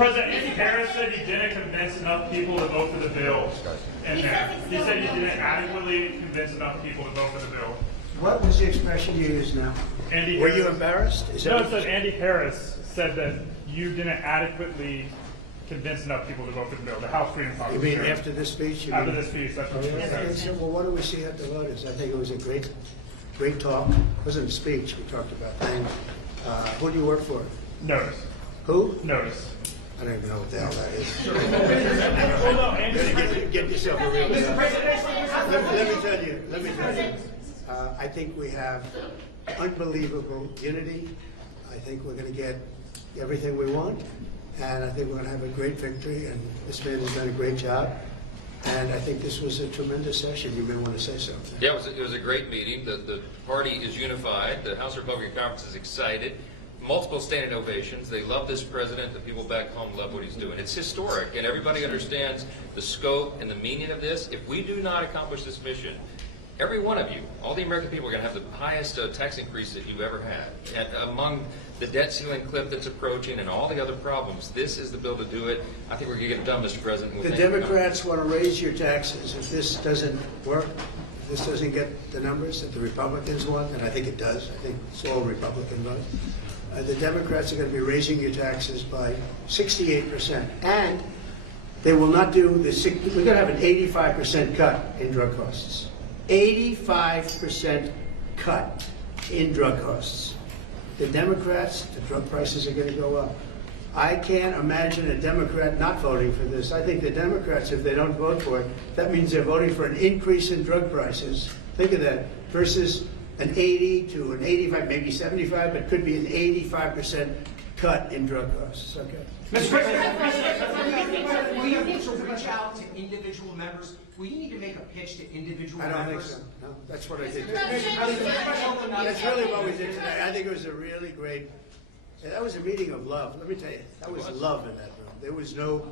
President, Andy Harris said he didn't convince enough people to vote for the bill. He said he didn't adequately convince enough people to vote for the bill. What was the expression you used now? Andy Were Harris, you embarrassed? No, it said Andy Harris said that you didn't adequately convince enough people to vote for the bill. The House Freedom Caucus. You mean after this speech? After this speech, that's what he Okay, said. so, well, what do we see at the voters? I think it was a great talk. It wasn't a speech. We talked about things. Who do you work for? Notice. Who? Notice. I don't even know what the hell that is. Well, no, Andy, Get yourself a real job. Let me tell you. I think we have unbelievable unity. I think we're going to get everything we want. And I think we're going to have a great victory. And this man has done a great job. And I think this was a tremendous session. You may want to say something. Yeah, it was a great meeting. The party is unified. The House Republican Conference is excited. Multiple standing ovations. They love this president. The people back home love what he's doing. It's historic, and everybody understands the scope and the meaning of this. If we do not accomplish this mission, every one of you, all the American people, are going to have the highest tax increase that you've ever had. And among the debt ceiling cliff that's approaching and all the other problems, this is the bill to do it. I think we're going to get it done, Mr. President. The Democrats want to raise your taxes. If this doesn't work, if this doesn't get the numbers that the Republicans want, and I think it does, I think it's all Republican vote, the Democrats are going to be raising your taxes by 68%. And they will not do the, we're going to have an 85% cut in drug costs. 85% cut in drug costs. The Democrats, the drug prices are going to go up. I can't imagine a Democrat not voting for this. I think the Democrats, if they don't vote for it, that means they're voting for an increase in drug prices. Think of that, versus an 80 to an 85, maybe 75, but could be an 85% cut in drug costs. Okay. Mr. President, will you need to reach out to individual members? Will you need to make a pitch to individual I don't think members? so. No, that's what I did. That's That's really what we did today. I think it was a really great, that was a meeting of love. Let me tell you, that was love in that room. There was no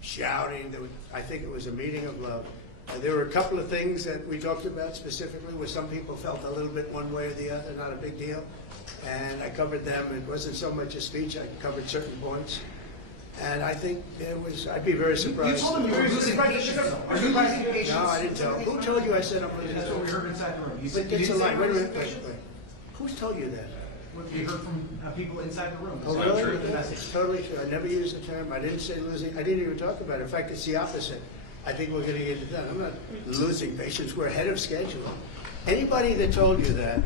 shouting. I think it was a meeting of love. There were a couple of things that we talked about specifically where some people felt a little bit one way or the other, not a big deal. And I covered them. It wasn't so much a speech. I covered certain points. And I think there was, I'd be very surprised. You told them you were losing patience. Are you losing patience? No, I didn't tell. Who told you I said I'm losing? That's what we heard inside the room. You But said you it's a didn't say lie. you Wait a were minute. losing patience. Who's told you that? What we heard from people inside the room. Oh, So really? I heard the message. It's totally true. I never used the term. I didn't say losing. I didn't even talk about it. In fact, it's the opposite. I think we're going to get it done. I'm not losing patience. We're ahead of schedule. Anybody that told you that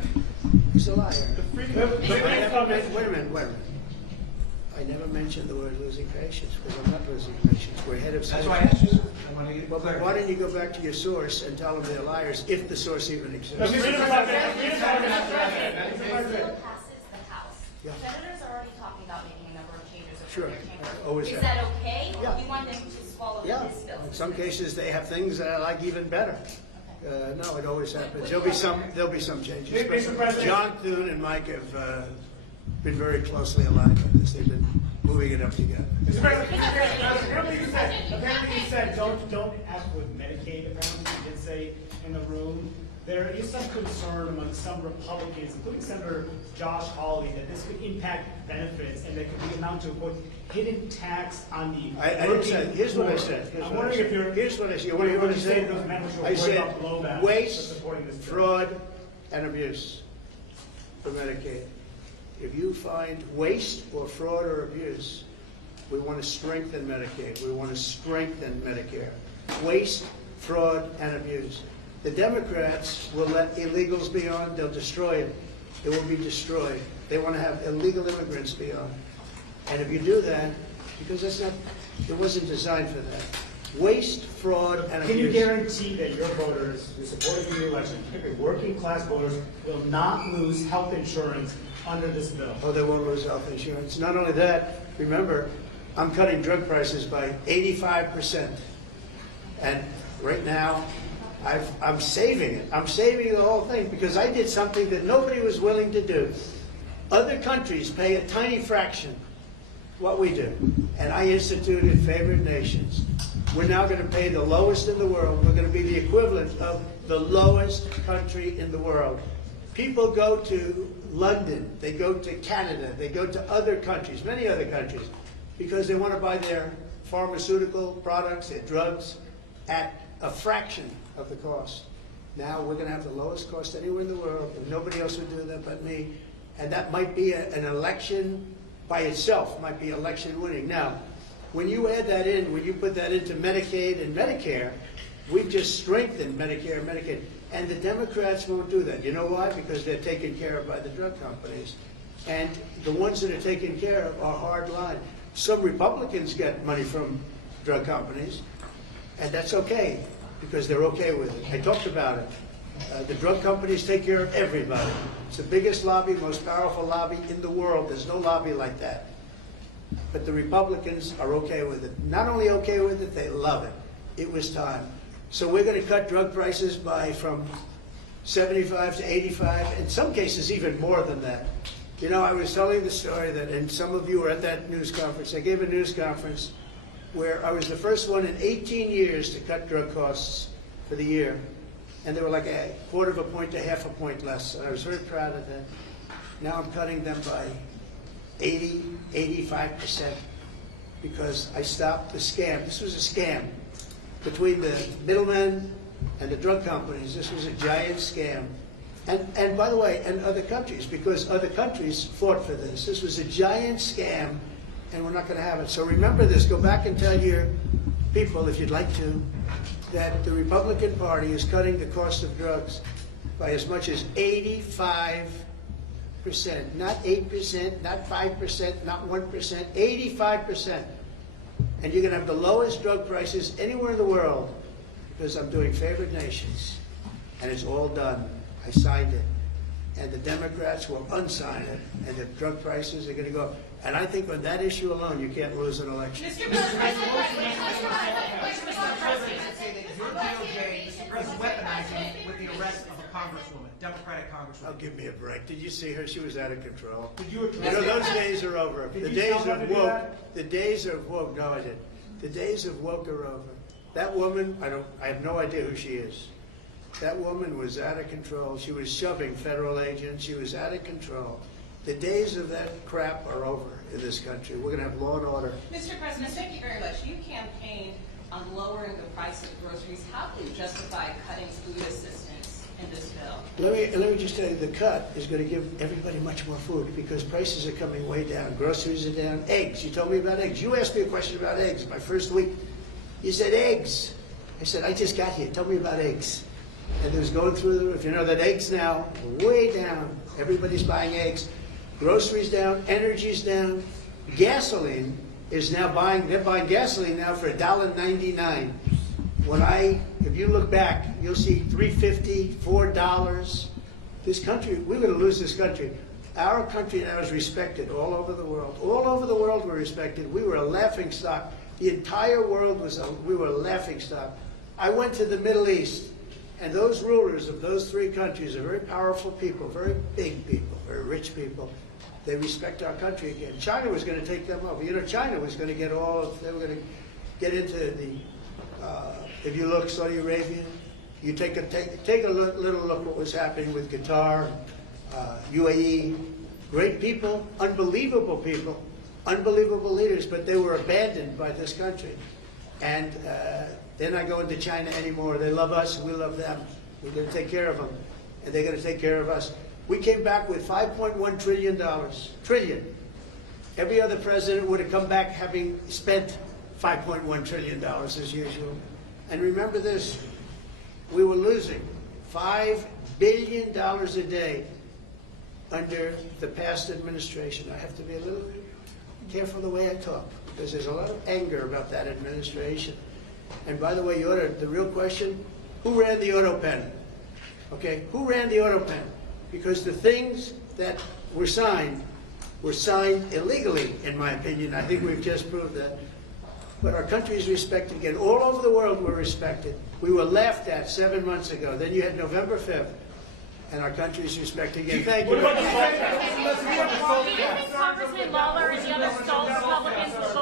is a liar. Wait a minute. I never mentioned the word losing patience because I'm not losing patience. We're ahead of That's schedule. why I asked you. I want to get Well, clarity. why don't you go back to your source and tell them they're liars if the source even exists? the Freedom Caucus. It still passes the House. Yeah. Senators are already talking about making a number of changes over Sure. their chamber. Always Is have. that okay? Or Yeah. do you want them to swallow Yeah, this bill? in some cases they have things that I like even better. No, it always happens. There'll be some changes. Mr. President. John Thune and Mike have been very closely aligned on this. They've been moving it up together. Mr. President, apparently you said don't F with Medicaid. Apparently you did say in the room. There is some concern among some Republicans, including Senator Josh Hawley, that this could impact benefits and that could be amount to a hidden tax on the I didn't say, here's what I said. I'm wondering if you're... Here's what I said. What do you want to say? Those members were I worried said about blowback waste, for supporting this bill. fraud, and abuse for Medicaid. If you find waste or fraud or abuse, we want to strengthen Medicaid. We want to strengthen Medicare. Waste, fraud, and abuse. The Democrats will let illegals be on. They'll destroy it. It will be destroyed. They want to have illegal immigrants be on. And if you do that, because that's not, it wasn't designed for that. Waste, fraud, and abuse. Can you guarantee that your voters who supported you in the election, particularly working class voters, will not lose health insurance under this bill? Oh, they won't lose health insurance. Not only that, remember, I'm cutting drug prices by 85%. And right now, I'm saving it. I'm saving the whole thing because I did something that nobody was willing to do. Other countries pay a tiny fraction what we do. And I instituted favored nations. We're now going to pay the lowest in the world. We're going to be the equivalent of the lowest country in the world. People go to London, they go to Canada, they go to other countries, many other countries. because they want to buy their pharmaceutical products, their drugs, at a fraction of the cost. Now we're going to have the lowest cost anywhere in the world, and nobody else would do that but me. And that might be an election by itself, might be election winning. Now, when you add that in, when you put that into Medicaid and Medicare, we've just strengthened Medicare and Medicaid. And the Democrats won't do that. You know why? Because they're taken care of by the drug companies. And the ones that are taken care of are hard line. Some Republicans get money from drug companies, and that's okay, because they're okay with it. I talked about it. The drug companies take care of everybody. It's the biggest lobby, most powerful lobby in the world. There's no lobby like that. But the Republicans are okay with it. Not only okay with it, they love it. It was time. So we're going to cut drug prices from 75 to 85, in some cases even more than that. You know, I was telling the story that, and some of you were at that news conference. I gave a news conference where I was the first one in 18 years to cut drug costs for the year. And they were like a quarter of a point to half a point less. And I was very proud of that. Now I'm cutting them by 80, 85%, because I stopped the scam. This was a scam between the middlemen and the drug companies. This was a giant scam. And by the way, and other countries, because other countries fought for this. This was a giant scam, and we're not going to have it. So remember this. Go back and tell your people, if you'd like to, that the Republican Party is cutting the cost of drugs by as much as 85%. Not 8%, not 5%, not 1%, 85%. And you're going to have the lowest drug prices anywhere in the world, because I'm doing favored nations. And it's all done. I signed it. And the Democrats will unsign it, and the drug prices are going to go up. And I think on that issue alone, you can't lose an election. Mr. President, say that your DOJ is weaponizing with the arrest of a congresswoman, Democratic congresswoman. Oh, give me a break. Did you see her? She was out of control. Did you You know, those days are over. Did The you days tell them of to do woke. that? The days of woke. No, I didn't. The days of woke are over. That woman, I have no idea who she is. That woman was out of control. She was shoving federal agents. She was out of control. The days of that crap are over in this country. We're going to have law and order. Mr. President, thank you very much. You campaigned on lowering the price of groceries. How can you justify cutting food assistance in this bill? Let me just tell you, the cut is going to give everybody much more food, because prices are coming way down. Groceries are down. Eggs. You told me about eggs. You asked me a question about eggs my first week. You said eggs. I said, I just got here. Tell me about eggs. And it was going through the roof. You know that eggs now, way down. Everybody's buying eggs. Groceries down. Energy's down. Gasoline is now they're buying gasoline now for $1.99. If you look back, you'll see $3.50, $4. This country, we're going to lose this country. Our country now is respected all over the world. All over the world we're respected. We were a laughing stock. The entire world we were a laughing stock. I went to the Middle East, and those rulers of those three countries are very powerful people, very big people, very rich people. They respect our country again. China was going to take them over. You know, China was going to they were going to get into the, if you look, Saudi Arabia, you take a little look what was happening with Qatar, UAE, great people, unbelievable leaders, but they were abandoned by this country. And they're not going to China anymore. They love us, we love them. We're going to take care of them, and they're going to take care of us. We came back with $5.1 trillion. Trillion. Every other president would have come back having spent $5.1 trillion as usual. And remember this, we were losing $5 billion a day under the past administration. I have to be a little careful the way I talk, because there's a lot of anger about that administration. And by the way, the real question, who ran the auto pen? Okay, who ran the auto pen? Because the things that were signed illegally, in my opinion. I think we've just proved that. But our country is respected again. All over the world we're respected. We were laughed at 7 months ago. Then you had November 5th, and our country is respected again. Thank you. Do you think Congressman Lawler and the other Republicans will